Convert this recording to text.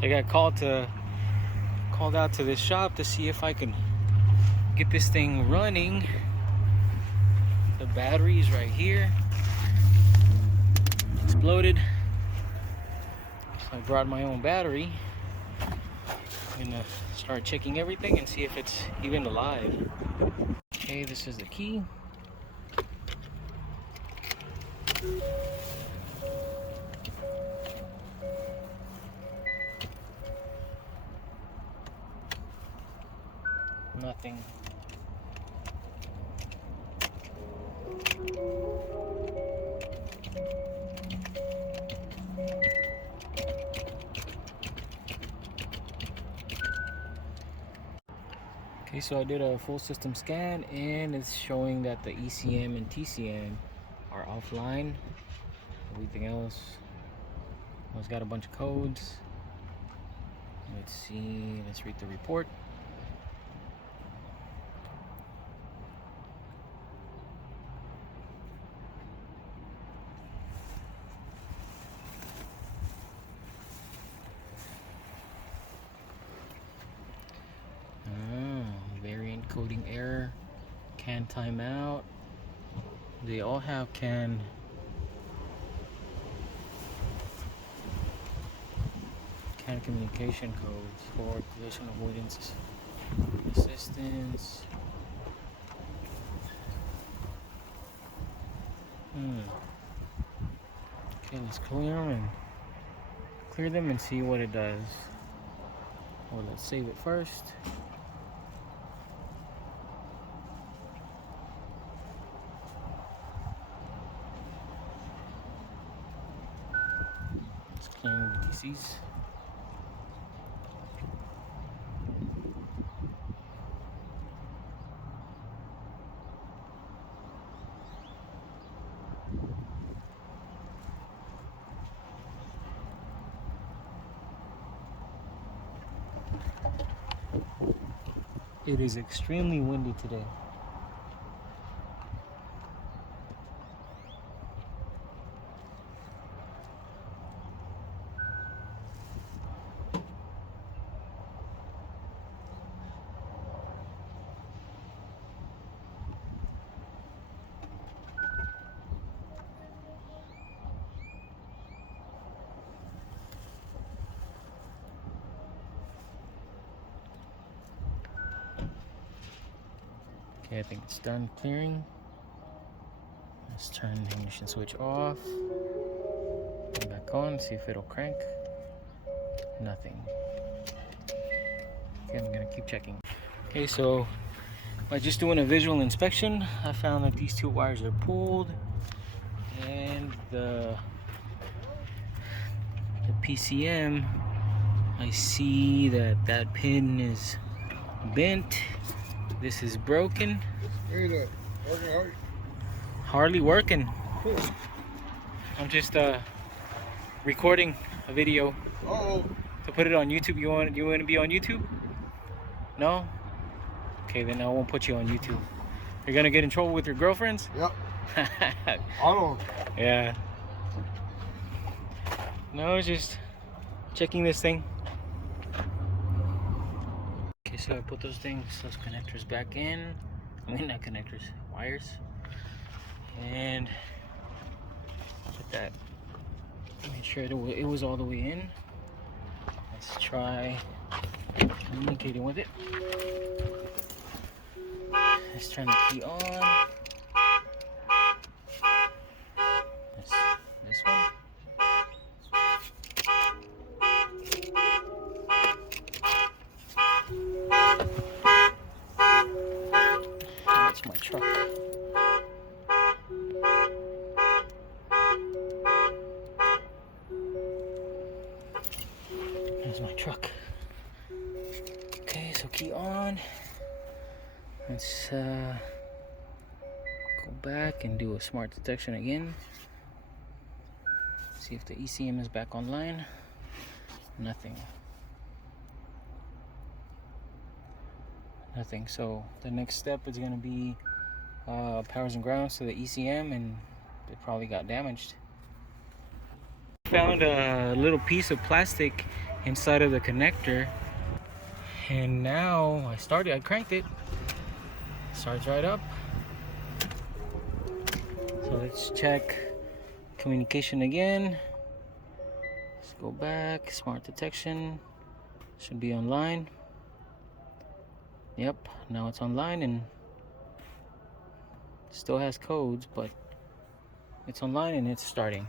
I got called out to this shop to see if I can get this thing running. The battery is right here. Exploded. So I brought my own battery. I'm gonna start checking everything and see if it's even alive. Okay, this is the key. Nothing. Okay, so I did a full system scan and it's showing that the ECM and TCM are offline. Everything else it's got a bunch of codes. Let's see, let's read the report. Variant coding error, CAN timeout. They all have CAN communication codes for collision avoidance assistance. Okay, let's clear them and see what it does. Well, let's save it first. Let's clear the DCs. It is extremely windy today. Okay, I think it's done clearing. Let's turn the ignition switch off. Turn back on, see if it'll crank. Nothing. Okay, I'm gonna keep checking. Okay, so by just doing a visual inspection, I found that these two wires are pulled, and the PCM, I see that pin is bent. This is broken. Hardly working. Cool. I'm just recording a video to put it on YouTube. You want to be on YouTube? No? Okay, then I won't put you on YouTube. You're gonna get in trouble with your girlfriends? Yep. I don't. Yeah. No, just checking this thing. Okay, so I put those connectors back in. I mean, not connectors, wires. And put that, make sure it was all the way in. Let's try communicating with it. Let's turn the key on. This one. That's my truck. There's my truck. Okay, so key on. Let's go back and do a smart detection again. See if the ECM is back online. Nothing. So the next step is going to be powers and grounds to the ECM, and it probably got damaged. Found a little piece of plastic inside of the connector. And now I cranked it. Starts right up. So let's check communication again. Let's go back. Smart detection should be online. Yep, now it's online and still has codes, but it's online and it's starting.